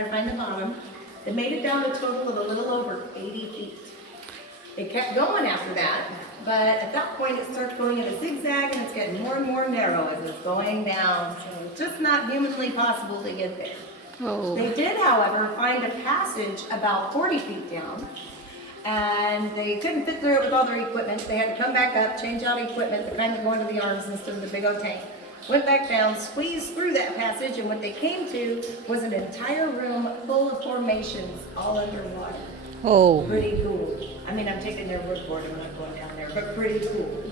try to find the bottom. They made it down to a total of a little over 80 feet. It kept going after that, but at that point it starts going in a zigzag and it's getting more and more narrow as it's going down. So it's just not humanly possible to get there. Oh. They did, however, find a passage about 40 feet down, and they couldn't fit through it with all their equipment. They had to come back up, change out equipment, the kind that go into the arms instead of the big old tank. Went back down, squeezed through that passage, and what they came to was an entire room full of formations, all underwater. Oh. Pretty cool. I mean, I'm taking their word for it, I'm not going down there, but pretty cool.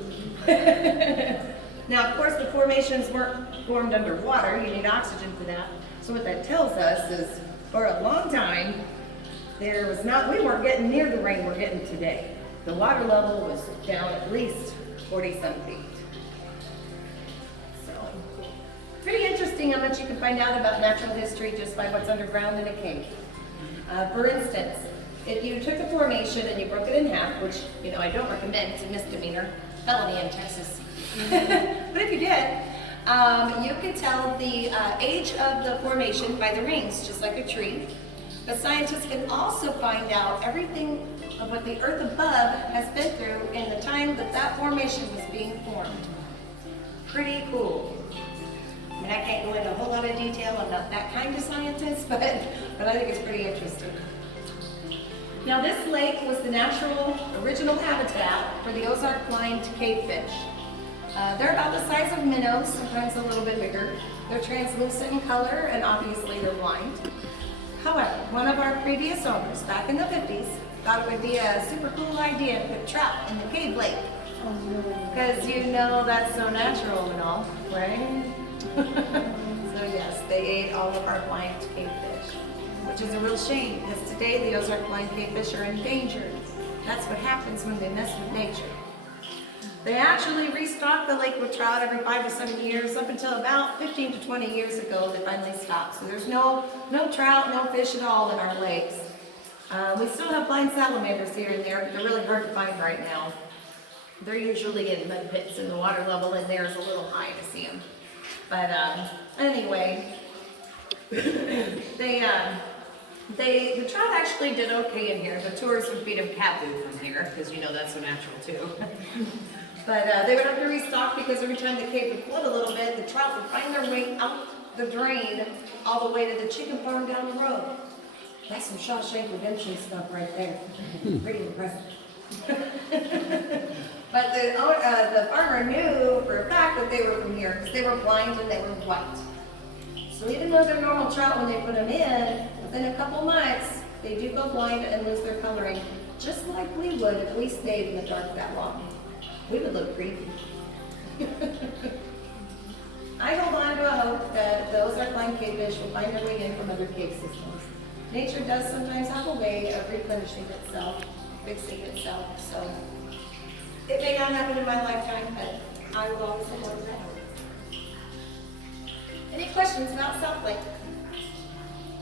Now, of course, the formations weren't formed underwater. You need oxygen for that. So what that tells us is, for a long time, we weren't getting near the rain we're getting today. The water level was down at least 40-some feet. So, pretty interesting how much you can find out about natural history just by what's underground in a cave. For instance, if you took a formation and you broke it in half, which, I don't recommend, it's a misdemeanor, felony in Texas. But if you did, you could tell the age of the formation by the rings, just like a tree. But scientists can also find out everything of what the earth above has been through in the time that that formation was being formed. Pretty cool. I mean, I can't go into a whole lot of detail. I'm not that kind of scientist, but I think it's pretty interesting. Now, this lake was the natural, original habitat for the Ozark-blind cavefish. They're about the size of minnows, sometimes a little bit bigger. They're translucent in color, and obviously they're blind. However, one of our previous owners, back in the 50s, thought it would be a super cool idea to put trout in the cave lake. Because that's so natural and all, right? So yes, they ate all of our blind cavefish, which is a real shame, because today the Ozark blind cavefish are endangered. That's what happens when they mess with nature. They actually restocked the lake with trout every 5 to 7 years, up until about 15 to 20 years ago they finally stopped. So there's no trout, no fish at all in our lakes. We still have blind salamanders here and there, but they're really hard to find right now. They're usually in mud pits and the water level in there is a little high to see them. But anyway, the trout actually did okay in here. The tourists would feed them cat food from here, because that's so natural too. But they would have to restock because every time the cave would flood a little bit, the trout would find their way out the drain all the way to the chicken farm down the road. That's some Shawshank Redemption stuff right there. Pretty impressive. But the farmer knew for a fact that they were from here because they were blind and they were white. So even though they're normal trout when they put them in, within a couple months, they do go blind and lose their coloring, just like we would if we stayed in the dark that long. We would look creepy. I hold on to a hope that the Ozark blind cavefish will find their way in from other cave systems. Nature does sometimes have a way of replenishing itself, fixing itself, so it may not happen in my lifetime, but I will always hold on to that hope. Any questions about South Lake?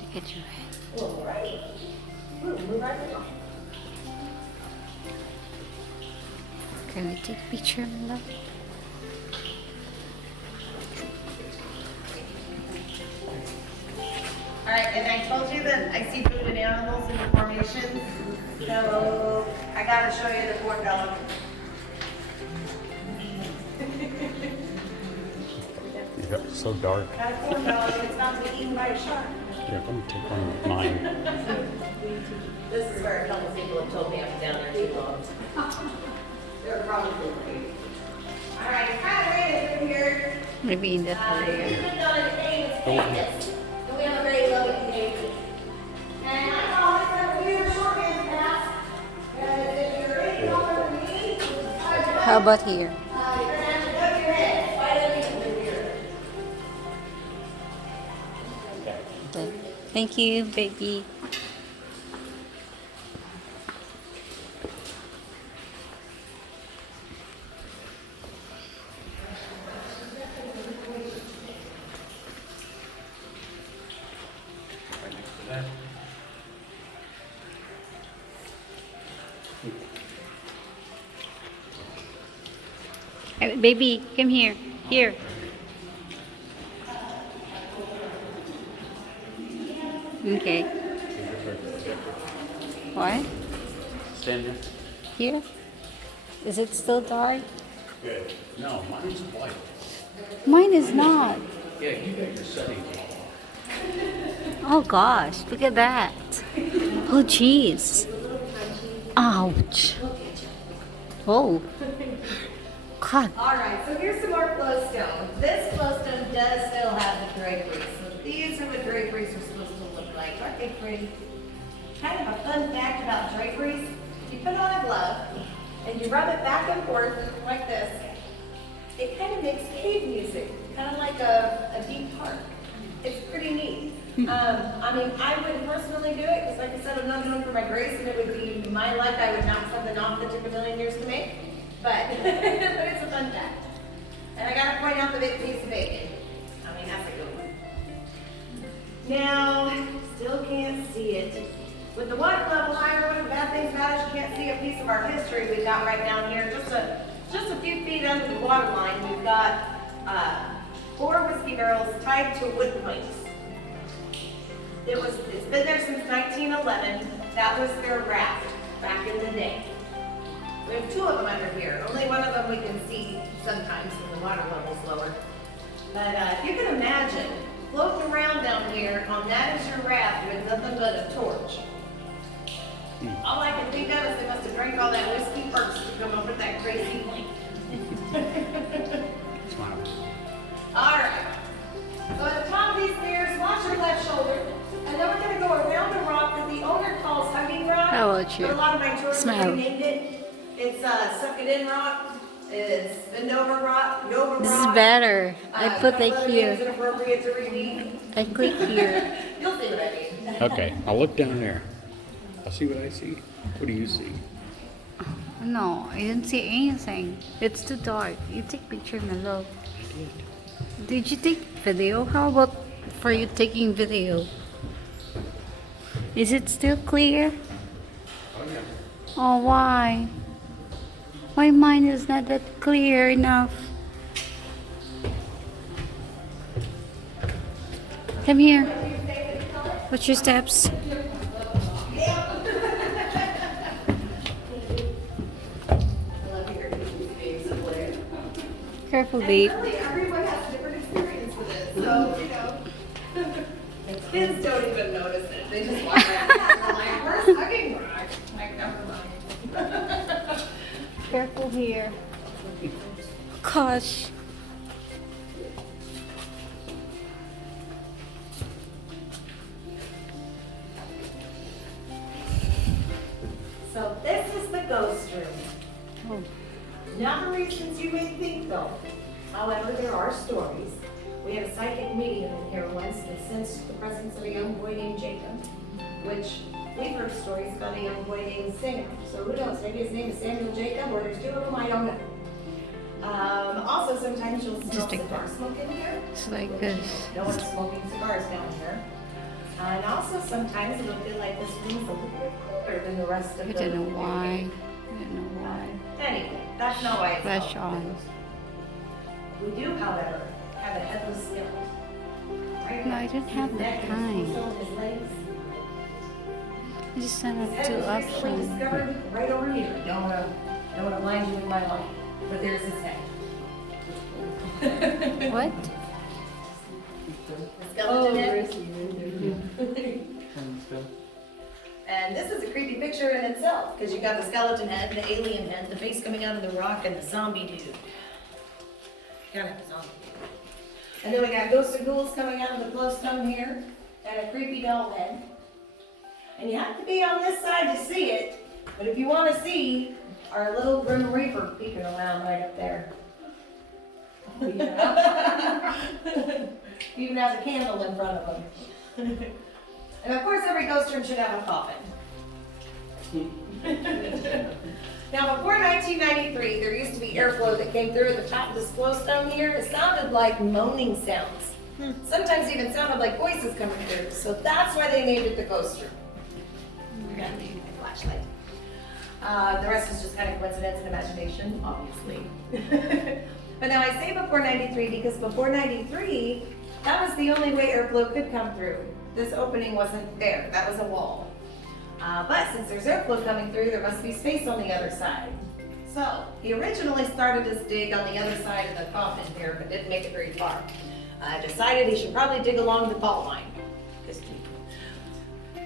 Look at your head. All right. Move right along. Can we take a picture of that? All right, and I told you that I see food and animals in the formation, so I gotta show you the corn dog. Yep, it's so dark. Got a corn dog, it's about to be eaten by a shark. Yeah, let me take one of mine. This is where a couple people have told me I've been down there too long. They're probably great. All right, it's kind of raining in here. Maybe in that If area. you lived on a cave, it's cactus. And we have a very loving cave. And I promise that we are short hands past. If you're any taller than me, How about here? you're going to have to duck your head. Why don't you move here? Okay. Thank you, baby. Baby, come here. Here. Okay. What? Stand there. Here? Is it still dark? Good. No, mine's white. Mine is not. Yeah, you got your settings. Oh gosh, look at that. Oh jeez. Ouch. Oh. God. Alright, so here's some more glowstone. This glowstone does still have the draperies. So these are what draperies are supposed to look like. Aren't they pretty? Kind of a fun fact about draperies. You put on a glove and you rub it back and forth like this. It kind of makes cave music, kind of like a deep park. It's pretty neat. I mean, I wouldn't personally do it because, like I said, I'm not known for my grace, and it would be my luck. I would knock something off that took a million years to make. But, but it's a fun fact. And I got to point out the big piece of bacon. I mean, that's a good one. Now, still can't see it. With the water level higher, one of the bad things about it is you can't see a piece of our history we've got right down here. Just a few feet under the water line, we've got 4 whiskey barrels tied to wood planks. It's been there since 1911. That was their raft back in the day. We have 2 of them under here. Only one of them we can see sometimes when the water level's lower. But if you can imagine floating around down here on that as your raft with nothing but a torch. All I can think of is they must have drank all that whiskey first to come up with that crazy plank. Smile. All right. So at the top of these stairs, watch your left shoulder. And then we're going to go around the rock that the owner calls Hugging Rock. How about you? But a lot of my tours Smile. named it. It's Suck It In Rock. It's Bend Over Rock, Yoga Rock. This is better. I put like Names here. inappropriate to repeat. I click here. You'll see what I mean. Okay, I'll look down there. I'll see what I see. What do you see? No, I didn't see anything. It's too dark. You take picture, my love. I did. Did you take video? How about for you taking video? Is it still clear? Oh, yeah. Oh, why? Why mine is not that clear enough? Come here. What's your steps? Careful, babe. Really, everyone has a different experience with it, so, you know. Kids don't even notice it. They just walk around and they're like, where's Hugging Rock? Like, never mind. Careful here. Gosh. So this is the ghost room. Oh. Not the reasons you may think though. However, there are stories. We had a psychic medium in here once that sensed the presence of a young boy named Jacob, which we've heard stories about a young boy named Singer. So who knows? Maybe his name is Samuel Jacob, or there's 2 of them, I don't know. Also, sometimes you'll smell like cigar smoke in here. It's like which, this. No one's smoking cigars down here. And also, sometimes it'll feel like this room's a little bit cooler than the rest of I the don't know why. I don't know why. Anyway, that's not why it's Flash called the on. ghost room. We do, however, have a headless skeleton. Right? No, I don't have His the neck and time. his torso and his legs. I just set up His 2 head was recently options. discovered right over here. Don't wanna blind you with my light, but there's his head. What? The skeleton head. And this is a creepy picture in itself, because you got the skeleton head, the alien head, the face coming out of the rock, and the zombie dude. Gotta have a zombie dude. And then we got ghosts and ghouls coming out of the glowstone here, and a creepy doll head. And you have to be on this side to see it, but if you want to see our little Grim Reaper peeking around right up there. Even has a candle in front of him. And of course, every ghost room should have a coffin. Now, before 1993, there used to be airflow that came through at the top of this glowstone here. It sounded like moaning sounds. Sometimes even sounded like voices coming through. So that's why they named it the ghost room. Got a flashlight. The rest is just kind of coincidence and imagination, obviously. But now I say before 93 because before 93, that was the only way airflow could come through. this opening wasn't there. That was a wall. But since there's airflow coming through, there must be space on the other side. So he originally started his dig on the other side of the coffin here, but didn't make it very far. Decided he should probably dig along the fault line.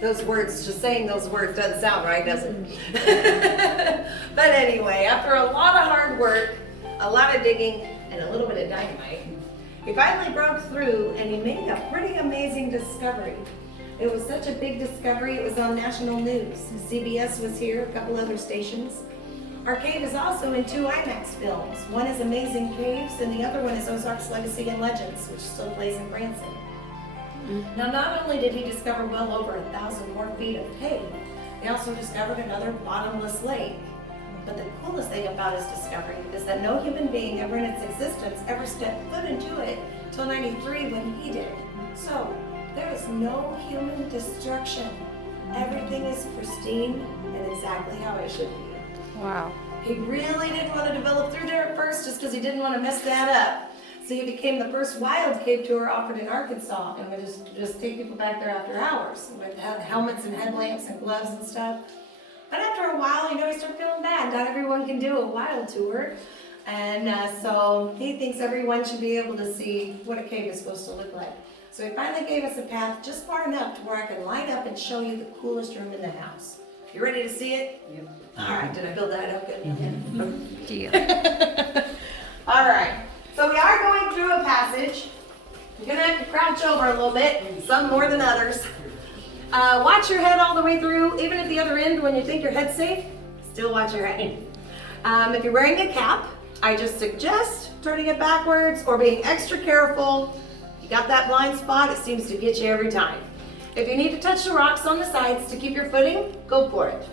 Those words, just saying those words doesn't sound right, does it? But anyway, after a lot of hard work, a lot of digging, and a little bit of dynamite, he finally broke through and he made a pretty amazing discovery. It was such a big discovery, it was on national news. CBS was here, a couple other stations. Our cave is also in 2 IMAX films. One is Amazing Caves, and the other one is Ozark's Legacy and Legends, which still plays in Branson. Now, not only did he discover well over 1,000 more feet of cave, he also discovered another bottomless lake. But the coolest thing about his discovery is that no human being ever in its existence ever stepped foot into it till '93 when he did. So, there is no human destruction. Everything is pristine and exactly how it should be. Wow. He really didn't want to develop through there at first just because he didn't want to mess that up. So he became the first wild cave tour offered in Arkansas, and would just take people back there after hours with helmets and headlamps and gloves and stuff. But after a while, he started feeling bad. Not everyone can do a wild tour. And so he thinks everyone should be able to see what a cave is supposed to look like. So he finally gave us a path just far enough to where I can light up and show you the coolest room in the house. You ready to see it? Yep. All right, did I build that up good? Yeah. All right, so we are going through a passage. You're gonna have to crouch over a little bit, some more than others. Watch your head all the way through, even at the other end when you think your head's safe, still watch your head. If you're wearing a cap, I just suggest turning it backwards or being extra careful. You got that blind spot, it seems to get you every time. If you need to touch the rocks on the sides to keep your footing, go for it.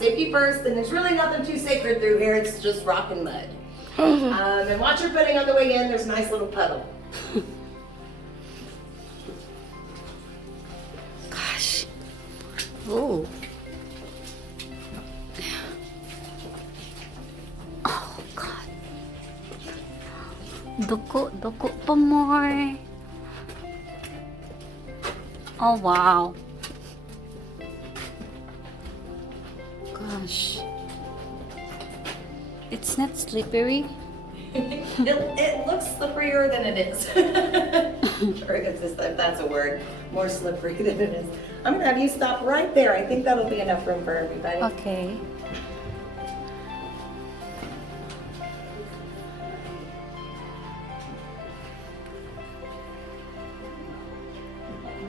Safety first, and there's really nothing too sacred through here, it's just rock and mud. And watch your footing on the way in, there's a nice little puddle. Gosh. Oh. Oh, God. Duko pa more. Oh, wow. Gosh. It's not slippery. It looks slipperier than it is. Or if that's a word, more slippery than it is. I'm gonna have you stop right there. I think that'll be enough room for everybody. Okay.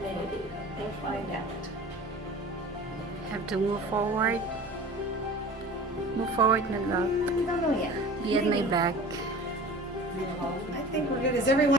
Maybe. We'll find out. Have to move forward. Move forward na lang. I don't know yet. Be at my back. I think we're good. Is everyone